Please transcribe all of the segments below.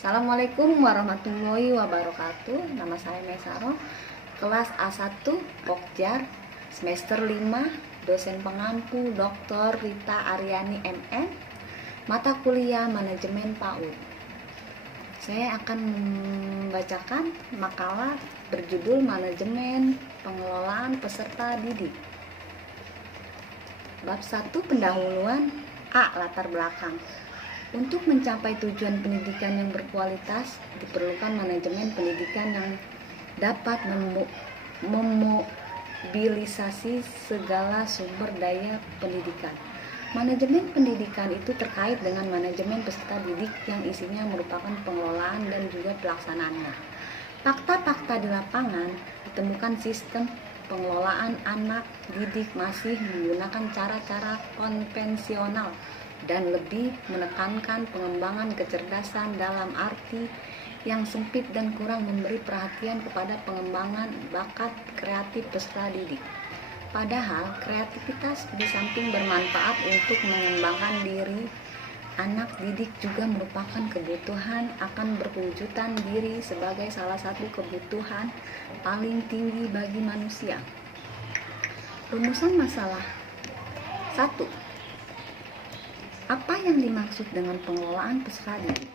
Assalamualaikum warahmatullahi wabarakatuh. Nama saya Mesaro, kelas A1 Pokjar, semester 5, dosen pengampu Dr. Rita Aryani MM, mata kuliah Manajemen PAUD. Saya akan membacakan makalah berjudul Manajemen Pengelolaan Peserta Didik. Bab 1 pendahuluan. A. Latar belakang. Untuk mencapai tujuan pendidikan yang berkualitas, diperlukan manajemen pendidikan yang dapat memobilisasi segala sumber daya pendidikan. Manajemen pendidikan itu terkait dengan manajemen peserta didik yang isinya merupakan pengelolaan dan juga pelaksanaannya. Fakta-fakta di lapangan ditemukan sistem pengelolaan anak didik masih menggunakan cara-cara konvensional dan lebih menekankan pengembangan kecerdasan dalam arti yang sempit dan kurang memberi perhatian kepada pengembangan bakat kreatif peserta didik. Padahal kreativitas di samping bermanfaat untuk mengembangkan diri anak didik juga merupakan kebutuhan akan berwujudan diri sebagai salah satu kebutuhan paling tinggi bagi manusia. Rumusan masalah 1. Apa yang dimaksud dengan pengelolaan peserta didik?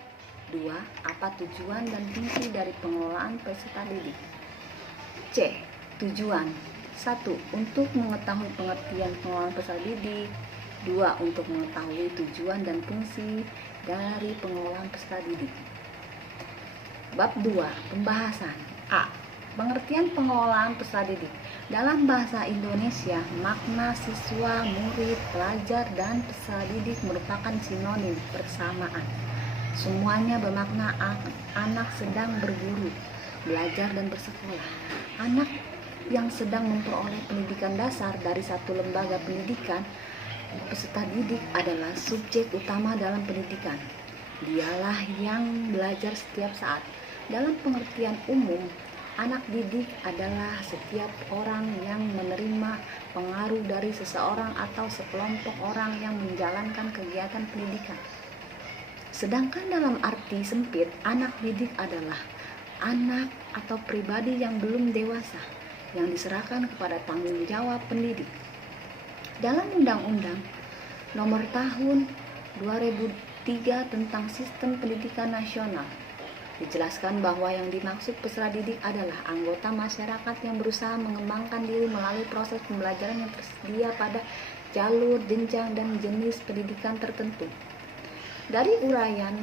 2. Apa tujuan dan fungsi dari pengelolaan peserta didik? C. Tujuan 1. Untuk mengetahui pengertian pengelolaan peserta didik. 2. Untuk mengetahui tujuan dan fungsi dari pengelolaan peserta didik. Bab 2. Pembahasan. A. Pengertian pengelolaan peserta didik. Dalam bahasa Indonesia, makna siswa, murid, pelajar, dan peserta didik merupakan sinonim bersamaan. Semuanya bermakna anak sedang berguru, belajar dan bersekolah. Anak yang sedang memperoleh pendidikan dasar dari satu lembaga pendidikan, peserta didik adalah subjek utama dalam pendidikan. Dialah yang belajar setiap saat. Dalam pengertian umum, anak didik adalah setiap orang yang menerima pengaruh dari seseorang atau sekelompok orang yang menjalankan kegiatan pendidikan. Sedangkan dalam arti sempit, anak didik adalah anak atau pribadi yang belum dewasa, yang diserahkan kepada tanggung jawab pendidik. Dalam Undang-Undang Nomor Tahun 2003 tentang Sistem Pendidikan Nasional, dijelaskan bahwa yang dimaksud peserta didik adalah anggota masyarakat yang berusaha mengembangkan diri melalui proses pembelajaran yang tersedia pada jalur, jenjang, dan jenis pendidikan tertentu. Dari uraian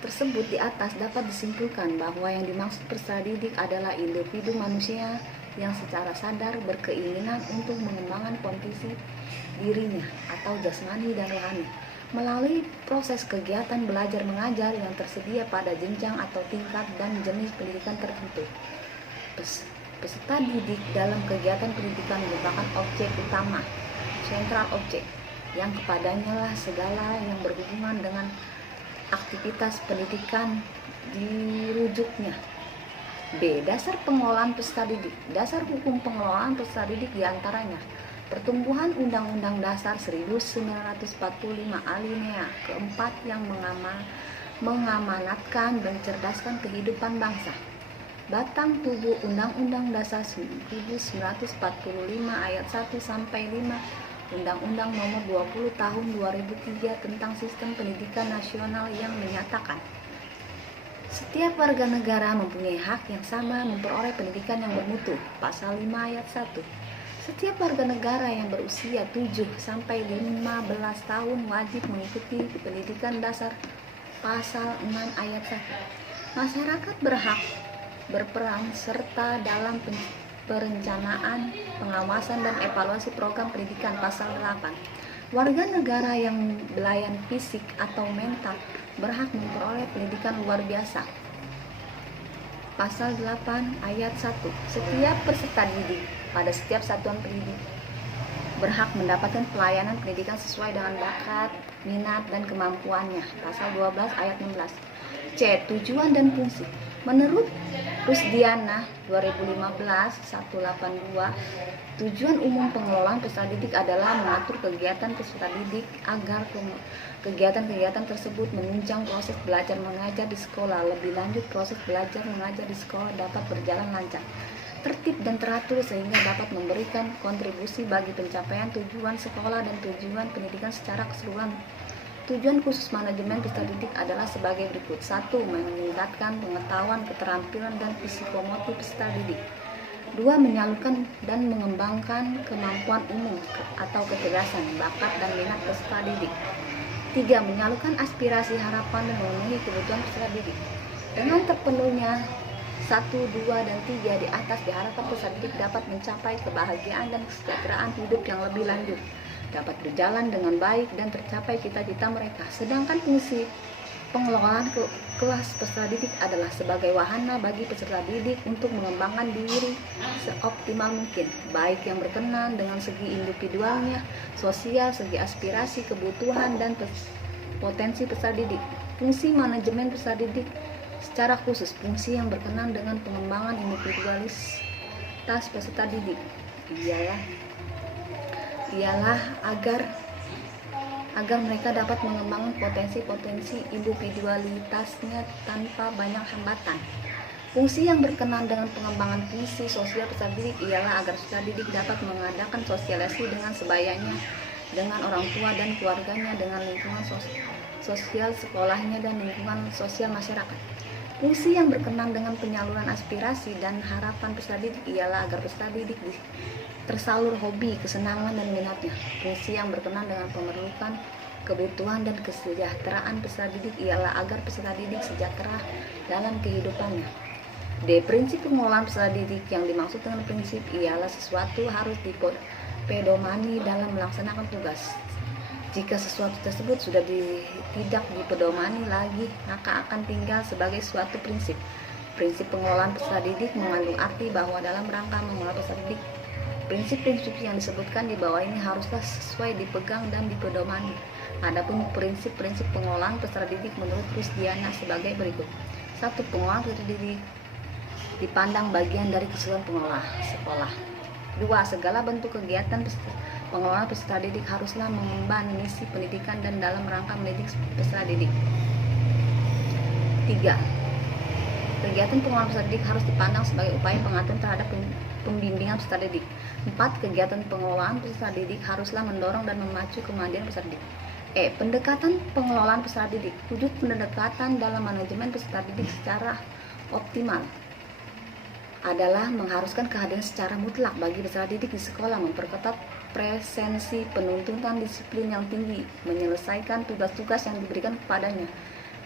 tersebut di atas dapat disimpulkan bahwa yang dimaksud peserta didik adalah individu manusia yang secara sadar berkeinginan untuk mengembangkan kondisi dirinya atau jasmani dan rohani melalui proses kegiatan belajar mengajar yang tersedia pada jenjang atau tingkat dan jenis pendidikan tertentu. Peserta didik dalam kegiatan pendidikan merupakan objek utama, sentral objek, yang kepadanya lah segala yang berhubungan dengan aktivitas pendidikan dirujuknya. B. Dasar pengelolaan peserta didik. Dasar hukum pengelolaan peserta didik diantaranya Pertumbuhan Undang-Undang Dasar 1945 alinea keempat yang mengamanatkan dan mencerdaskan kehidupan bangsa. Batang tubuh Undang-Undang Dasar 1945 ayat 1 sampai 5, Undang-Undang Nomor 20 Tahun 2003 tentang Sistem Pendidikan Nasional yang menyatakan setiap warga negara mempunyai hak yang sama memperoleh pendidikan yang bermutu. Pasal 5 ayat 1. Setiap warga negara yang berusia 7 sampai 15 tahun wajib mengikuti pendidikan dasar. Pasal 6 ayat 1. Masyarakat berhak berperan serta dalam perencanaan, pengawasan, dan evaluasi program pendidikan. Pasal 8. Warga negara yang belayan fisik atau mental berhak memperoleh pendidikan luar biasa. Pasal 8 ayat 1. Setiap peserta didik pada setiap satuan pendidik berhak mendapatkan pelayanan pendidikan sesuai dengan bakat, minat, dan kemampuannya. Pasal 12 ayat 16. C. Tujuan dan fungsi. Menurut Rusdiana 2015-182, tujuan umum pengelolaan peserta didik adalah mengatur kegiatan peserta didik agar kegiatan-kegiatan tersebut menunjang proses belajar mengajar di sekolah. Lebih lanjut, proses belajar mengajar di sekolah dapat berjalan lancar, tertib dan teratur sehingga dapat memberikan kontribusi bagi pencapaian tujuan sekolah dan tujuan pendidikan secara keseluruhan. Tujuan khusus manajemen peserta didik adalah sebagai berikut. 1. Meningkatkan pengetahuan, keterampilan, dan psikomotor peserta didik. 2. Menyalurkan dan mengembangkan kemampuan umum atau kecerdasan, bakat, dan minat peserta didik. 3. Menyalurkan aspirasi, harapan, dan memenuhi kebutuhan peserta didik. Dengan terpenuhnya 1, 2, dan 3 di atas, diharapkan peserta didik dapat mencapai kebahagiaan dan kesejahteraan hidup yang lebih lanjut, dapat berjalan dengan baik dan tercapai cita-cita mereka. Sedangkan fungsi pengelolaan kelas peserta didik adalah sebagai wahana bagi peserta didik untuk mengembangkan diri seoptimal mungkin, baik yang berkenan dengan segi individualnya, sosial, segi aspirasi, kebutuhan, dan potensi peserta didik. Fungsi manajemen peserta didik secara khusus, fungsi yang berkenan dengan pengembangan individualitas peserta didik ialah agar mereka dapat mengembangkan potensi-potensi individualitasnya tanpa banyak hambatan. Fungsi yang berkenan dengan pengembangan fungsi sosial peserta didik ialah agar peserta didik dapat mengadakan sosialisasi dengan sebayanya dengan orang tua dan keluarganya, dengan lingkungan sosial sekolahnya, dan lingkungan sosial masyarakat. Fungsi yang berkenan dengan penyaluran aspirasi dan harapan peserta didik ialah agar peserta didik tersalur hobi, kesenangan, dan minatnya. Fungsi yang berkenan dengan pemerlukan kebutuhan dan kesejahteraan peserta didik ialah agar peserta didik sejahtera dalam kehidupannya. D. Prinsip pengelolaan peserta didik. Yang dimaksud dengan prinsip ialah sesuatu harus dipedomani dalam melaksanakan tugas. Jika sesuatu tersebut sudah tidak dipedomani lagi, maka akan tinggal sebagai suatu prinsip. Prinsip pengelolaan peserta didik mengandung arti bahwa dalam rangka mengelola peserta didik, prinsip-prinsip yang disebutkan di bawah ini haruslah sesuai dipegang dan dipedomani. Adapun prinsip-prinsip pengelolaan peserta didik menurut Rusdiana sebagai berikut. 1. Pengelolaan peserta didik dipandang bagian dari keseluruhan pengelola sekolah. 2. Segala bentuk kegiatan pengelolaan peserta didik haruslah mengemban misi pendidikan dan dalam rangka mendidik peserta didik. 3. Kegiatan pengelolaan peserta didik harus dipandang sebagai upaya pengaturan terhadap pembimbingan peserta didik. 4. Kegiatan pengelolaan peserta didik haruslah mendorong dan memacu kemandirian peserta didik. E. Pendekatan pengelolaan peserta didik. Wujud pendekatan dalam manajemen peserta didik secara optimal adalah mengharuskan kehadiran secara mutlak bagi peserta didik di sekolah, memperketat presensi penuntutan disiplin yang tinggi, menyelesaikan tugas-tugas yang diberikan kepadanya.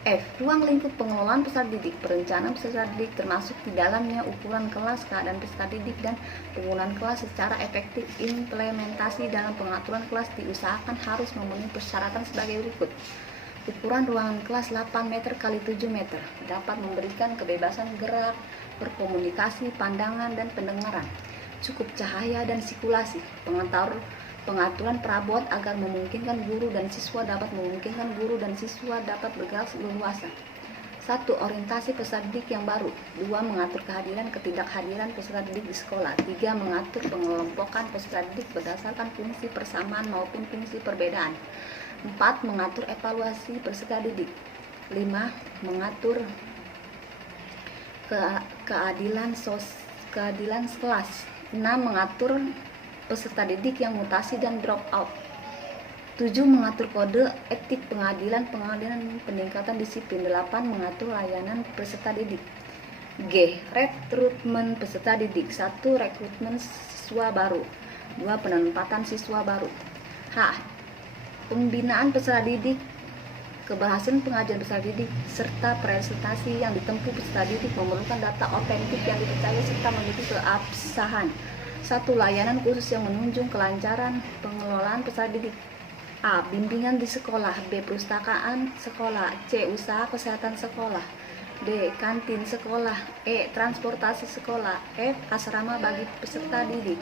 F. Ruang lingkup pengelolaan peserta didik. Perencanaan peserta didik termasuk di dalamnya ukuran kelas, keadaan peserta didik, dan penggunaan kelas secara efektif. Implementasi dalam pengaturan kelas diusahakan harus memenuhi persyaratan sebagai berikut. Ukuran ruangan kelas 8 meter x 7 meter, dapat memberikan kebebasan gerak, berkomunikasi, pandangan, dan pendengaran. Cukup cahaya dan sirkulasi. Pengaturan perabot agar memungkinkan guru dan siswa dapat bergerak leluasa. 1. Orientasi peserta didik yang baru. 2. Mengatur kehadiran ketidakhadiran peserta didik di sekolah. 3. Mengatur pengelompokan peserta didik berdasarkan fungsi persamaan maupun fungsi perbedaan. 4. Mengatur evaluasi peserta didik. 5. Mengatur keadilan kelas. 6. Mengatur peserta didik yang mutasi dan drop out. 7. Mengatur kode etik pengadaan peningkatan disiplin. 8. Mengatur layanan peserta didik. G. Rekrutmen peserta didik. 1. Rekrutmen siswa baru. 2. Penempatan siswa baru. H. Pembinaan peserta didik. Keberhasilan pengajaran peserta didik serta presentasi yang ditempuh peserta didik memerlukan data otentik yang dipercaya serta memiliki keabsahan. 1. Layanan khusus yang menunjang kelancaran pengelolaan peserta didik. A. Bimbingan di sekolah. B. Perpustakaan sekolah. C. Usaha kesehatan sekolah. D. Kantin sekolah. E. Transportasi sekolah. F. Asrama bagi peserta didik.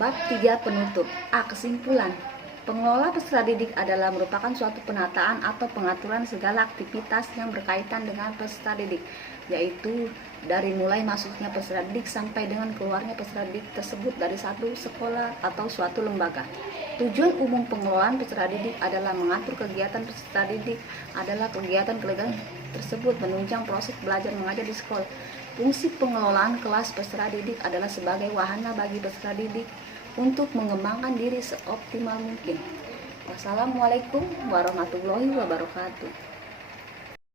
Bab 3 penutup. A. Kesimpulan. Pengelola peserta didik adalah merupakan suatu penataan atau pengaturan segala aktivitas yang berkaitan dengan peserta didik, yaitu dari mulai masuknya peserta didik sampai dengan keluarnya peserta didik tersebut dari satu sekolah atau suatu lembaga. Tujuan umum pengelolaan peserta didik adalah mengatur kegiatan peserta didik adalah kegiatan tersebut menunjang proses belajar mengajar di sekolah. Fungsi pengelolaan kelas peserta didik adalah sebagai wahana bagi peserta didik untuk mengembangkan diri seoptimal mungkin. Wassalamualaikum warahmatullahi wabarakatuh.